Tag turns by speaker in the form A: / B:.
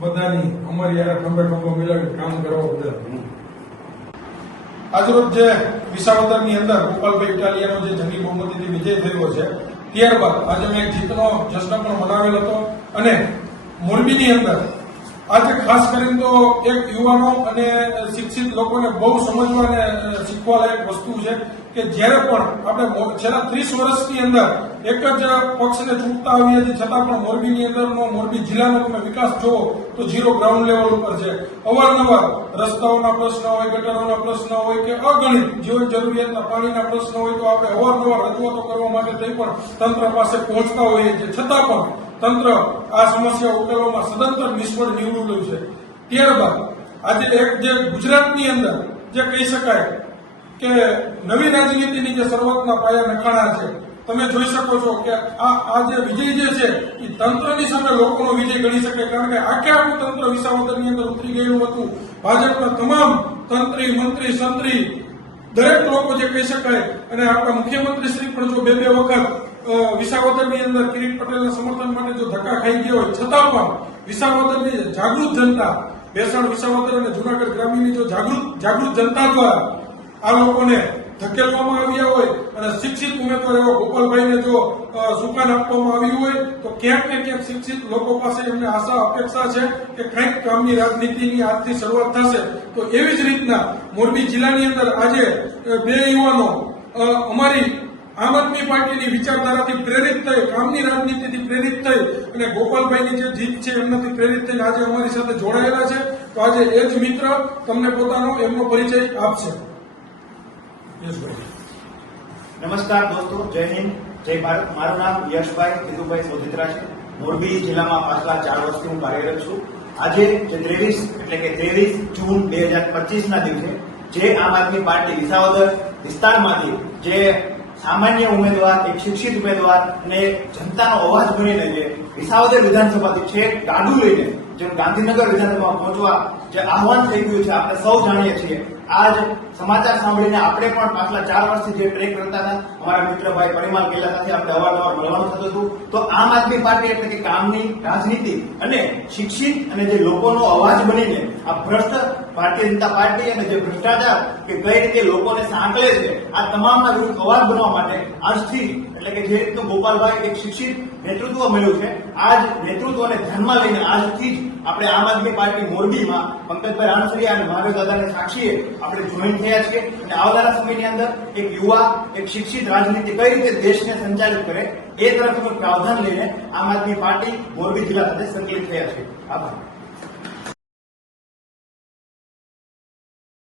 A: બધાની અમારી યાર ખંભે ખંભો મિલાવી કામ કરવા બદલ આજરોજ જે વિસાવદરની અંદર ગોપાલભાઈ ઇટાલિયાનો જે જંગી બહુમતીથી વિજય થયો છે, ત્યારબાદ આજે મેં જીતનો જશ્ન પણ મનાવેલ હતો અને મોરબીની અંદર આજે ખાસ કરીને તો એક યુવાનો અને શિક્ષિત લોકોને બહુ સમજવા અને શીખવા લાયક વસ્તુ છે કે જ્યારે પણ આપણે છેલ્લા ત્રીસ વર્ષની અંદર એક જ પક્ષને ચૂંટતા આવીએ છીએ, છતાં પણ મોરબીની અંદરનો, મોરબી જિલ્લાનો તમે વિકાસ જુઓ, તો ઝીરો ગ્રાઉન્ડ લેવલ ઉપર છે. અવારનવાર રસ્તાઓના પ્રશ્ન હોય, ગટરોના પ્રશ્ન હોય કે અગણિત જીવન જરૂરિયાતના પાણીના પ્રશ્ન હોય તો આપણે અવારનવાર રજૂઆતો કરવા માટે થઈ પણ તંત્ર પાસે પહોંચતા હોઈએ છીએ. છતાં પણ તંત્ર આ સમસ્યા ઉકેલવામાં સદંતર નિષ્ફળ નીવડેલું છે. ત્યારબાદ આજે એક જે ગુજરાતની અંદર જે કહી શકાય કે નવી રાજનીતિની જે શરૂઆતના પાયા નખાણા છે, તમે જોઈ શકો છો કે આ જે વિજય જે છે, એ તંત્રની સામે લોકોનો વિજય ગણી શકે, કારણ કે આખે આખું તંત્ર વિસાવદરની અંદર ઉતરી ગયેલું હતું. ભાજપના તમામ તંત્રી, મંત્રી, સંત્રી, દરેક લોકો જે કહી શકાય, અને આપણા મુખ્યમંત્રી શ્રી પણ જો બે બે વખત વિસાવદરની અંદર કિરીટ પટેલના સમર્થન માટે જો ધક્કા ખાઈ ગયા હોય, છતાં પણ વિસાવદરની જાગૃત જનતા, ભેસાણ વિસાવદર અને જુનાગઢ ગ્રામીણની જો જાગૃત જાગૃત જનતા દ્વારા આ લોકોને ધકેલવામાં આવ્યા હોય અને શિક્ષિત ઉમેદવાર એવા ગોપાલભાઈને જો સુકાન આપવામાં આવ્યું હોય, તો ક્યાંક ને ક્યાંક શિક્ષિત લોકો પાસે એમને આશા, અપેક્ષા છે કે કંઈક કામની રાજનીતિની આજથી શરૂઆત થશે. તો એવી જ રીતના મોરબી જિલ્લાની અંદર આજે બે યુવાનો અમારી આમ આદમી પાર્ટીની વિચારધારાથી પ્રેરિત થઈ, કામની રાજનીતિથી પ્રેરિત થઈ અને ગોપાલભાઈની જે જીત છે એમનાથી પ્રેરિત થઈને આજે અમારી સાથે જોડાયેલા છે. તો આજે એ જ મિત્ર તમને પોતાનો એમનો પરિચય આપશે.
B: નમસ્કાર દોસ્તો, જય હિન્દ, જય ભારત. મારું નામ યશભાઈ ધીરુભાઈ સોધિત્રા છે. મોરબી જિલ્લામાં પાછલા ચાર વર્ષથી હું કાર્યરત છું. આજે જે ત્રેવીસ, એટલે કે ત્રેવીસ જૂન બે હજાર પચીસ ના દિવસે જે આમ આદમી પાર્ટી વિસાવદર વિસ્તારમાંથી જે સામાન્ય ઉમેદવાર, એક શિક્ષિત ઉમેદવાર અને જનતાનો અવાજ બનીને જે વિસાવદર વિધાનસભાથી છેક ગાડું લઈને જેમ ગાંધીનગર વિધાનસભામાં પહોંચવા જે આહવાન થઈ ગયું છે, આપણે સૌ જાણીએ છીએ. આજ સમાચાર સાંભળીને આપણે પણ પાછલા ચાર વર્ષથી જે ટ્રેક કરતા હતા, અમારા મિત્રભાઈ પરિમાલ ગેલા સાથે આપણે અવારનવાર મળવાનું થતું હતું. તો આમ આદમી પાર્ટી એટલે કે કામની રાજનીતિ અને શિક્ષિત અને જે લોકોનો અવાજ બનીને આ ભ્રષ્ટ ભારતીય જનતા પાર્ટી અને જે ભ્રષ્ટાચાર કે કઈ રીતે લોકોને સાંકળે છે, આ તમામના વિરુદ્ધ અવાજ બનવા માટે આજથી એટલે કે જે રીતનું ગોપાલભાઈ એક શિક્ષિત નેતૃત્વ મળ્યું છે, આજ નેતૃત્વને ધ્યાનમાં લઈને આજથી જ આપણે આમ આદમી પાર્ટી મોરબીમાં પંકજભાઈ રાણસરિયા અને મહાવીર દાદાને સાક્ષીએ આપણે જોઈન થયા છીએ. અને આવનારા સમયની અંદર એક યુવા, એક શિક્ષિત રાજનીતિ કઈ રીતે દેશને સંચાલિત કરે એ તરફનું પ્રાવધાન લઈને આમ આદમી પાર્ટી મોરબી જિલ્લા સાથે સંકલિત થયા છે. આભાર.